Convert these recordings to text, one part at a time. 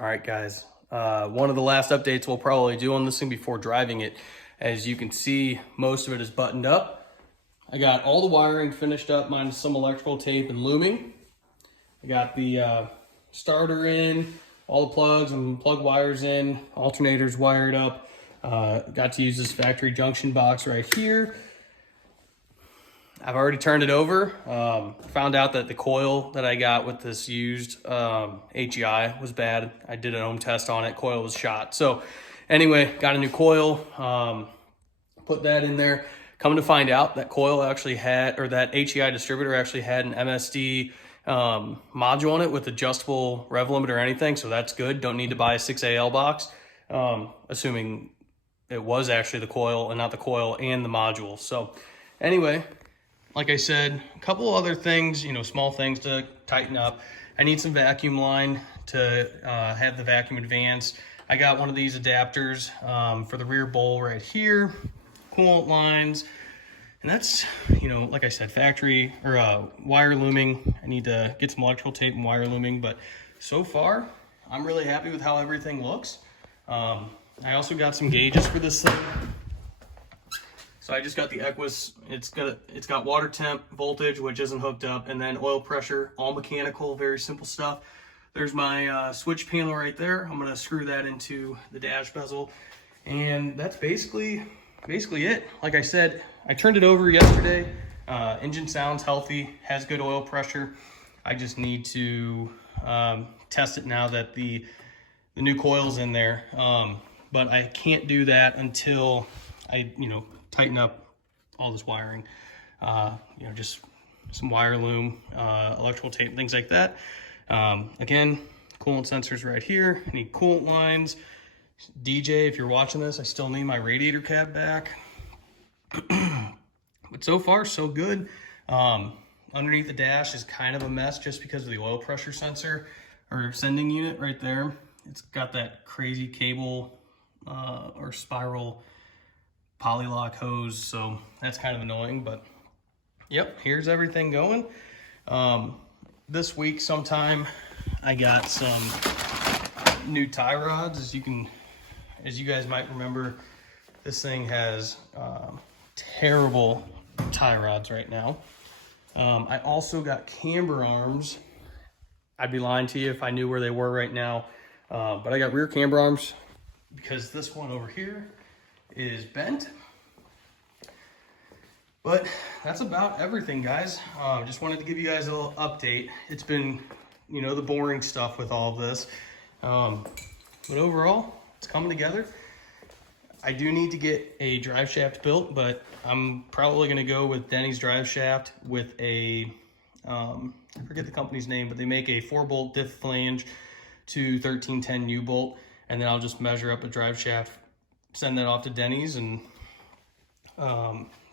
All right, guys. One of the last updates we'll probably do on this thing before driving it. As you can see, most of it is buttoned up. I got all the wiring finished up, minus some electrical tape and looming. I got the starter in, all the plugs and plug wires in, alternators wired up. Got to use this factory junction box right here. I've already turned it over. Found out that the coil that I got with this used HEI was bad. I did an ohm test on it. Coil was shot. So anyway, got a new coil. Put that in there. Come to find out, that coil actually had, or that HEI distributor actually had an MSD module on it with adjustable rev limiter or anything. So that's good. Don't need to buy a 6AL box. Assuming it was actually the coil and not the coil and the module. So anyway, like I said, a couple other things, small things to tighten up. I need some vacuum line to have the vacuum advance. I got one of these adapters for the rear bowl right here, coolant lines, and that's, like I said, factory or wire looming. I need to get some electrical tape and wire looming, but so far, I'm really happy with how everything looks. I also got some gauges for this thing. So I just got the Equus. It's got water temp, voltage, which isn't hooked up, and then oil pressure, all mechanical, very simple stuff. There's my switch panel right there. I'm gonna screw that into the dash bezel, and that's basically it. Like I said, I turned it over yesterday. Engine sounds healthy, has good oil pressure. I just need to test it now that the new coil's in there. But I can't do that until I, tighten up all this wiring, just some wire loom, electrical tape, things like that. Again, coolant sensors right here. I need coolant lines. DJ, if you're watching this, I still need my radiator cap back. But so far, so good. Underneath the dash is kind of a mess just because of the oil pressure sensor or sending unit right there. It's got that crazy cable or spiral polylock hose, so that's kind of annoying, but yep, here's everything going. This week sometime I got some new tie rods. As you guys might remember, this thing has terrible tie rods right now. I also got camber arms. I'd be lying to you if I knew where they were right now, but I got rear camber arms because this one over here is bent. But that's about everything, guys. Just wanted to give you guys a little update. It's been, the boring stuff with all of this. But overall, it's coming together. I do need to get a drive shaft built, but I'm probably going to go with Denny's drive shaft with a, I forget the company's name, but they make a 4-bolt diff flange to 1310 U-bolt, and then I'll just measure up a drive shaft, send that off to Denny's, and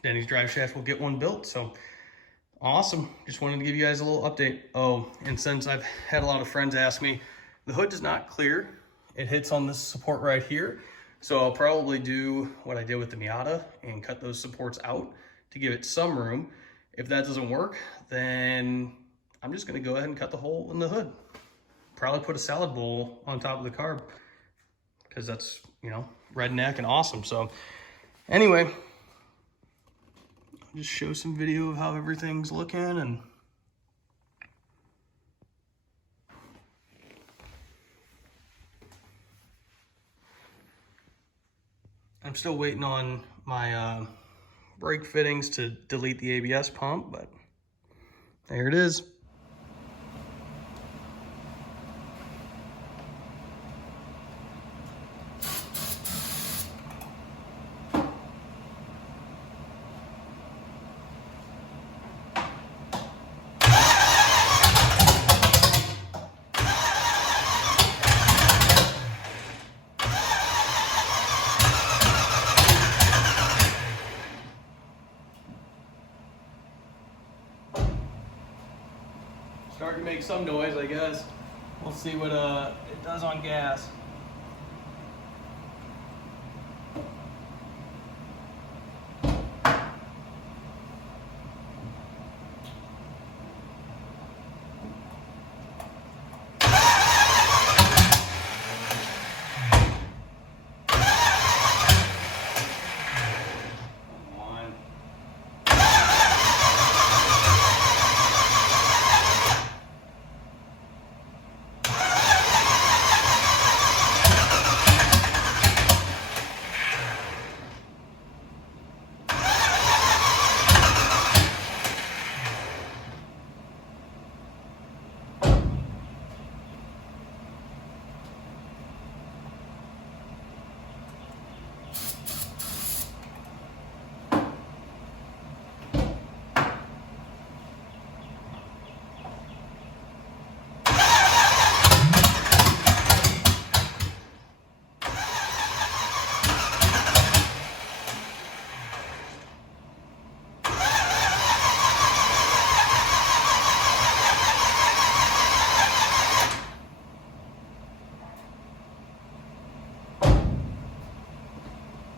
Denny's drive shaft will get one built. So awesome. Just wanted to give you guys a little update. Oh, and since I've had a lot of friends ask me, the hood does not clear. It hits on this support right here. So I'll probably do what I did with the Miata and cut those supports out to give it some room. If that doesn't work, then I'm just going to go ahead and cut the hole in the hood. Probably put a salad bowl on top of the carb because that's, redneck and awesome. So anyway, I'll just show some video of how everything's looking, and I'm still waiting on my brake fittings to delete the ABS pump, but there it is. Starting to make some noise, I guess. We'll see what it does on gas.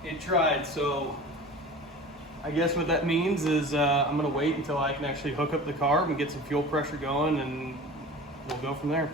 it tried. So I guess what that means is I'm gonna wait until I can actually hook up the carb and get some fuel pressure going, and we'll go from there.